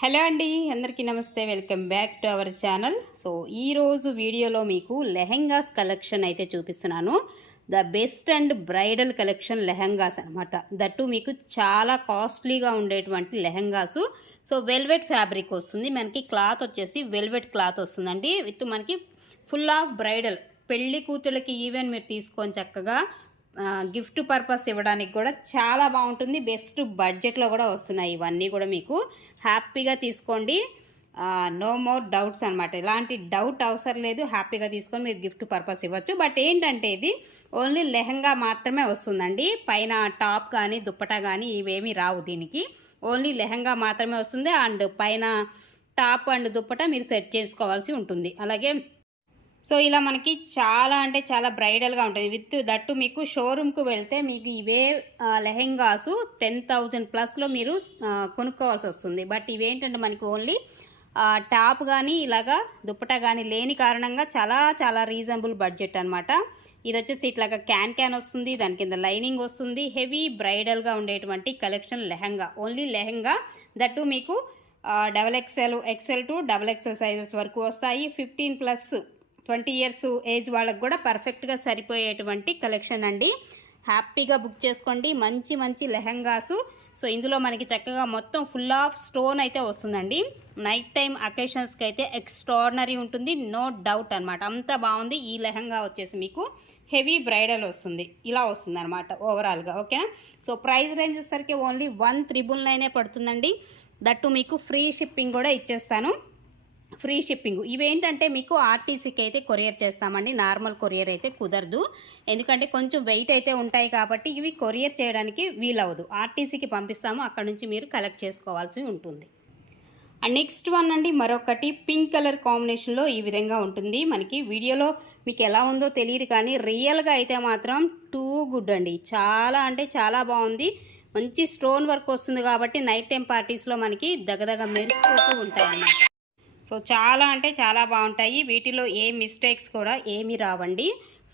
Hello అండి, అందరికీ నమస్తే. Welcome back to our channel. So ఈరోజు వీడియోలో మీకు లెహెంగాస్ కలెక్షన్ అయితే చూపిస్తున్నాను. The best and bridal collection lehengas అనమాట. దట్టు మీకు చాలా కాస్ట్లీగా ఉండేటువంటి లెహెంగాసు. సో వెల్వెట్ ఫ్యాబ్రిక్ వస్తుంది, మనకి క్లాత్ వచ్చేసి వెల్వెట్ క్లాత్ వస్తుందండి. విత్ మనకి ఫుల్ ఆఫ్ బ్రైడల్ పెళ్లి కూతుళ్ళకి ఈవెన్ మీరు తీసుకొని చక్కగా గిఫ్ట్ పర్పస్ ఇవ్వడానికి కూడా చాలా బాగుంటుంది. బెస్ట్ బడ్జెట్లో కూడా వస్తున్నాయి ఇవన్నీ కూడా. మీకు హ్యాపీగా తీసుకోండి, నో మోర్ డౌట్స్ అనమాట. ఇలాంటి డౌట్ అవసరం లేదు, హ్యాపీగా తీసుకొని మీరు గిఫ్ట్ పర్పస్ ఇవ్వచ్చు. బట్ ఏంటంటే ఇది ఓన్లీ లెహంగా మాత్రమే వస్తుందండి. పైన టాప్ కానీ దుప్పటా కానీ ఇవేమీ రావు దీనికి. ఓన్లీ లెహంగా మాత్రమే వస్తుంది. అండ్ పైన టాప్ అండ్ దుప్పటా మీరు సెట్ చేసుకోవాల్సి ఉంటుంది. అలాగే సో ఇలా మనకి చాలా అంటే చాలా బ్రైడల్గా ఉంటుంది. విత్ దట్టు మీకు షోరూమ్కి వెళ్తే మీకు ఇవే లెహెంగాసు 10,000 ప్లస్లో మీరు కొనుక్కోవాల్సి వస్తుంది. బట్ ఇవేంటంటే మనకి ఓన్లీ టాప్ కానీ ఇలాగా దుప్పటా కానీ లేని కారణంగా చాలా చాలా రీజనబుల్ బడ్జెట్ అనమాట. ఇది వచ్చేసి ఇట్లాగా క్యాన్ వస్తుంది, దాని కింద లైనింగ్ వస్తుంది. హెవీ బ్రైడల్గా ఉండేటువంటి collection lehenga, only lehenga. That మీకు XXL టు XXL సైజెస్ వరకు వస్తాయి. 15+ 20 ఇయర్స్ ఏజ్ వాళ్ళకి కూడా పర్ఫెక్ట్గా సరిపోయేటువంటి కలెక్షన్ అండి. హ్యాపీగా బుక్ చేసుకోండి. మంచి మంచి లెహంగాసు. సో ఇందులో మనకి చక్కగా మొత్తం ఫుల్ ఆఫ్ స్టోన్ అయితే వస్తుందండి. నైట్ టైం అకేషన్స్కి అయితే ఎక్స్ట్రాడినరీ ఉంటుంది, నో డౌట్ అనమాట. అంత బాగుంది. ఈ లెహంగా వచ్చేసి మీకు హెవీ బ్రైడల్ వస్తుంది, ఇలా వస్తుంది అనమాట ఓవరాల్గా. ఓకేనా? సో ప్రైస్ రేంజ్ వచ్చేసరికి ఓన్లీ 1,999 పడుతుందండి. దట్టు మీకు ఫ్రీ షిప్పింగ్ కూడా ఇచ్చేస్తాను. Free shipping. ఇవేంటంటే మీకు ఆర్టీసీకి అయితే కొరియర్ చేస్తామండి. నార్మల్ కొరియర్ అయితే కుదరదు, ఎందుకంటే కొంచెం వెయిట్ అయితే ఉంటాయి కాబట్టి ఇవి కొరియర్ చేయడానికి వీలవదు. ఆర్టీసీకి పంపిస్తాము, అక్కడ నుంచి మీరు కలెక్ట్ చేసుకోవాల్సి ఉంటుంది. అండ్ నెక్స్ట్ వన్ అండి, మరొకటి పింక్ కలర్ కాంబినేషన్లో ఈ విధంగా ఉంటుంది. మనకి వీడియోలో మీకు ఎలా ఉందో తెలియదు, కానీ రియల్గా అయితే మాత్రం టూ గుడ్ అండి. చాలా అంటే చాలా బాగుంది. మంచి స్టోన్ వర్క్ వస్తుంది కాబట్టి నైట్ టైం పార్టీస్లో మనకి దగదగ మెరిసిపోతూ ఉంటాయి అన్నమాట. సో చాలా అంటే చాలా బాగుంటాయి. వీటిలో ఏ మిస్టేక్స్ కూడా ఏమీ రావండి,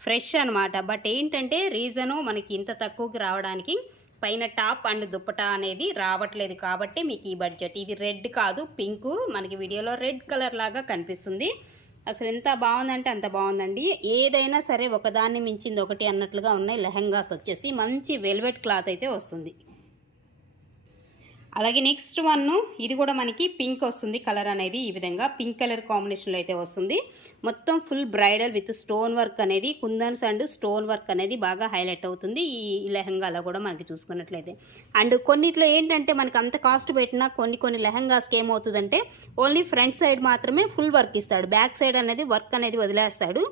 ఫ్రెష్ అనమాట. బట్ ఏంటంటే రీజను మనకి ఇంత తక్కువకి రావడానికి పైన టాప్ అండ్ దుప్పటా అనేది రావట్లేదు కాబట్టి మీకు ఈ బడ్జెట్. ఇది రెడ్ కాదు, పింకు. మనకి వీడియోలో రెడ్ కలర్ లాగా కనిపిస్తుంది. అసలు ఎంత బాగుందంటే అంత బాగుందండి. ఏదైనా సరే ఒకదాన్ని మించింది ఒకటి అన్నట్లుగా ఉన్నాయి లెహంగాస్ వచ్చేసి. మంచి వెల్వెట్ క్లాత్ అయితే వస్తుంది. అలాగే నెక్స్ట్ వన్, ఇది కూడా మనకి పింక్ వస్తుంది. కలర్ అనేది ఈ విధంగా పింక్ కలర్ కాంబినేషన్లో అయితే వస్తుంది. మొత్తం full bridal with stone work అనేది, కుందన్స్ అండ్ స్టోన్ వర్క్ అనేది బాగా హైలైట్ అవుతుంది ఈ లెహంగాలో కూడా మనకి చూసుకున్నట్లయితే. అండ్ కొన్నిట్లో ఏంటంటే మనకి అంత కాస్ట్ పెట్టినా కొన్ని లెహంగాస్కి ఏమవుతుందంటే ఓన్లీ ఫ్రంట్ సైడ్ మాత్రమే ఫుల్ వర్క్ ఇస్తాడు, బ్యాక్ సైడ్ అనేది వర్క్ అనేది వదిలేస్తాడు.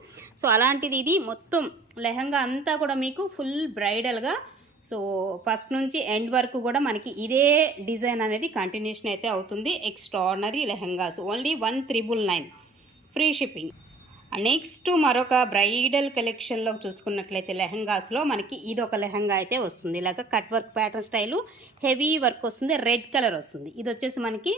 సో అలాంటిది ఇది మొత్తం లెహంగా అంతా కూడా మీకు ఫుల్ బ్రైడల్గా, సో ఫస్ట్ నుంచి ఎండ్ వరకు కూడా మనకి ఇదే డిజైన్ అనేది కంటిన్యూషన్ అయితే అవుతుంది. Extraordinary lehengas. Only 1,999 free shipping. Next మరొక బ్రైడల్ కలెక్షన్లో చూసుకున్నట్లయితే లెహంగాస్లో మనకి ఇది ఒక లెహంగా అయితే వస్తుంది. ఇలాగ cut work pattern style, heavy work వస్తుంది, రెడ్ కలర్ వస్తుంది. ఇది వచ్చేసి మనకి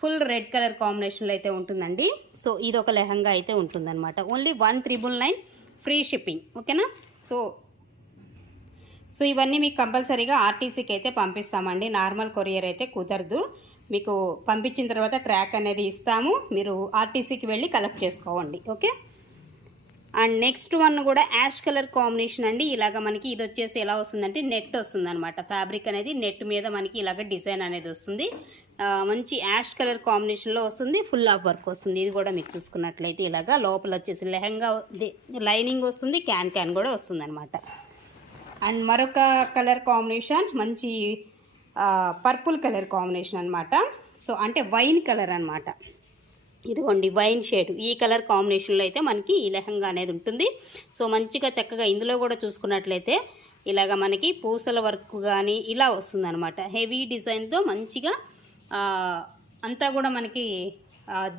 ఫుల్ రెడ్ కలర్ కాంబినేషన్లో అయితే ఉంటుందండి. సో ఇది ఒక లెహంగా అయితే ఉంటుందన్నమాట. Only 1,999 free shipping. ఓకేనా? సో ఇవన్నీ మీకు కంపల్సరీగా ఆర్టీసీకి అయితే పంపిస్తామండి. నార్మల్ కొరియర్ అయితే కుదరదు. మీకు పంపించిన తర్వాత ట్రాక్ అనేది ఇస్తాము, మీరు ఆర్టీసీకి వెళ్ళి కలెక్ట్ చేసుకోండి. ఓకే? అండ్ నెక్స్ట్ వన్ కూడా యాష్ కలర్ కాంబినేషన్ అండి. ఇలాగ మనకి ఇది వచ్చేసి ఎలా వస్తుందంటే నెట్ వస్తుంది అనమాట. ఫ్యాబ్రిక్ అనేది నెట్ మీద మనకి ఇలాగ డిజైన్ అనేది వస్తుంది. మంచి యాష్ కలర్ కాంబినేషన్లో వస్తుంది. ఫుల్ ఆఫ్ వర్క్ వస్తుంది. ఇది కూడా మీకు చూసుకున్నట్లయితే ఇలాగ లోపల వచ్చేసి లెహంగా లైనింగ్ వస్తుంది, క్యాన్ కూడా వస్తుంది అనమాట. అండ్ మరొక కలర్ కాంబినేషన్ మంచి పర్పుల్ కలర్ కాంబినేషన్ అనమాట. సో అంటే వైన్ కలర్ అనమాట. ఇదిగోండి వైన్ షేడ్. ఈ కలర్ కాంబినేషన్లో అయితే మనకి ఈ లెహంగా అనేది ఉంటుంది. సో మంచిగా చక్కగా ఇందులో కూడా చూసుకున్నట్లయితే ఇలాగ మనకి పూసల వర్క్ కానీ ఇలా వస్తుందన్నమాట. హెవీ డిజైన్తో మంచిగా అంతా కూడా మనకి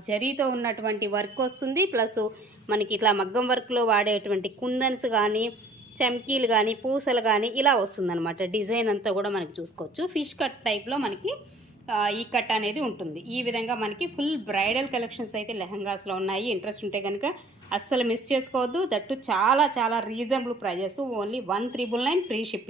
జరీతో ఉన్నటువంటి వర్క్ వస్తుంది. ప్లస్ మనకి ఇట్లా మగ్గం వర్క్లో వాడేటువంటి కుందన్స్ కానీ, చమ్కీలు కానీ, పూసలు కానీ ఇలా వస్తుందన్నమాట. డిజైన్ అంతా కూడా మనకి చూసుకోవచ్చు. ఫిష్ కట్ టైప్లో మనకి ఈ కట్ అనేది ఉంటుంది. ఈ విధంగా మనకి ఫుల్ బ్రైడల్ కలెక్షన్స్ అయితే లెహంగాస్లో ఉన్నాయి. ఇంట్రెస్ట్ ఉంటే కనుక అస్సలు మిస్ చేసుకోవద్దు. దట్టు చాలా చాలా reasonable prices. Only 1,999 free shipping.